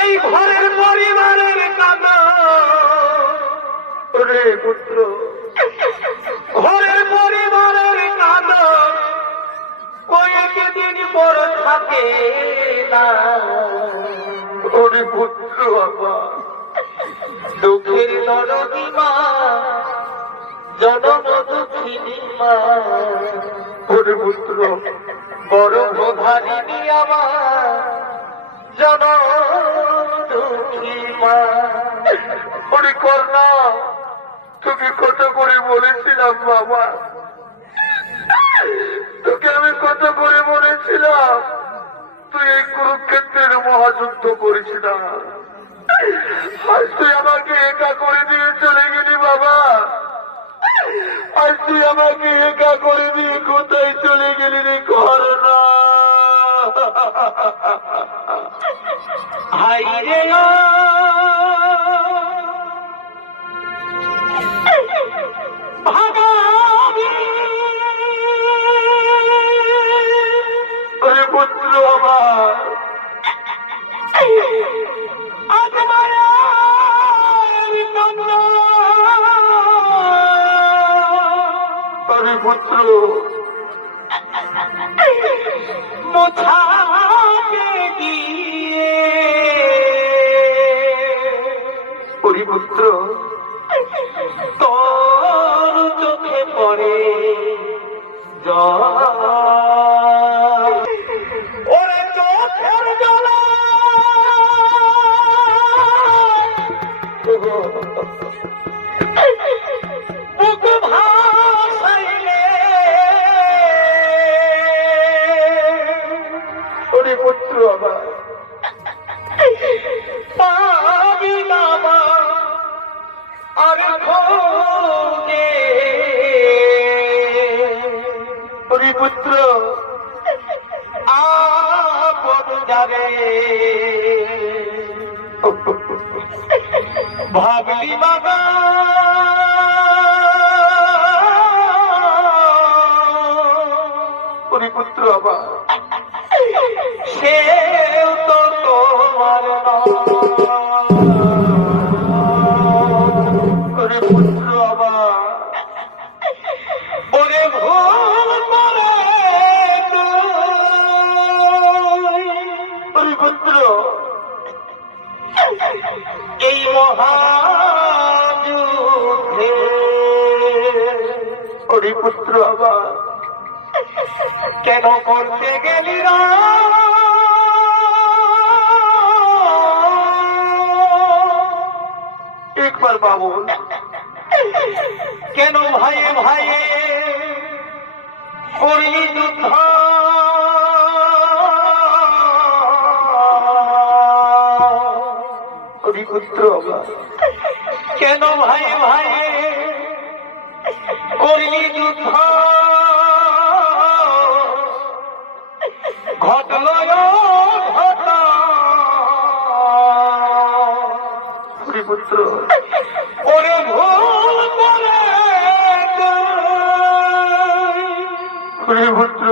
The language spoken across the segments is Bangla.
এই ঘরের পরিবারের কান্না রে পুত্র, ঘরের পরিবারের কান্না কয়েকদিন বড় থাকে না। ওরে পুত্র বাবা, দুঃখের দরদি মা, জনম দুঃখিনী মা। ওরে পুত্র, বড় প্রধানী আমার জনম দুঃখী মা। ওরে কর্ণা, তোকে কত করে বলেছিলাম বাবা, তোকে আমি কত করে বলেছিলাম তুই এই কুরুক্ষেত্রের মহাযুদ্ধ করেছিলাম। আজ তুই আমাকে একা করে দিয়ে চলে গেলি বাবা, আজ তুই আমাকে একা করে দিয়ে কোথায় চলে গেলি রে কর্ণা? হাই রে পুত্র আমার, আজ আরে পুত্র মোছাকে দিয়ে ওরে পুত্র তোর চোখে পড়ে ওরে চোখের জল বুক ভাসাইলে ওরে পুত্র আমার পাবি বাবা আর ভোগে। ওরে পুত্র আপন যাবে ভাবলি বাবা, ওরে পুত্র আমার সেও তো তোমার ওরে পুত্র আমার, ওরে ভুল করে ওরে পুত্র এই মহাযুদ্ধে ওরে পুত্র আমার কেন করতে গেলি না? একবার বাবু কেন ভাইয়ে ভাইয়ে করলি যুদ্ধ? ওরে পুত্র আমার কেন ভাইয়ে ভাইয়ে করলি যুদ্ধ? ঘটল ঘটা পুত্র ওরে ভুল করে পুত্র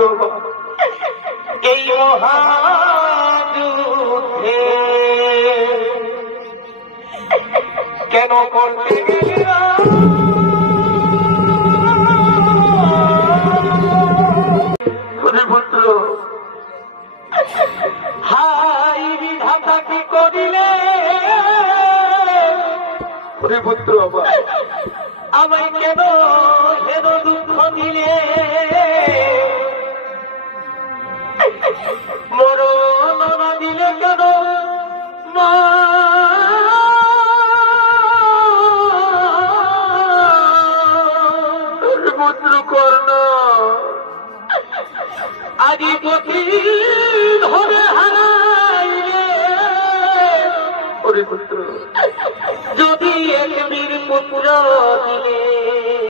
এই মহাযুদ্ধে কেন করতে গেলি না? পুত্র হাই বিধাতা কি করিলে? পুত্র আমায় কেন হেন দুঃখ দিলে? মরণ না দিলে কেন মা? পুত্র কর্ণ আদিপতি ধরে হারাইলে ওরে পুত্র যদি এক বীর পুত্র দিলে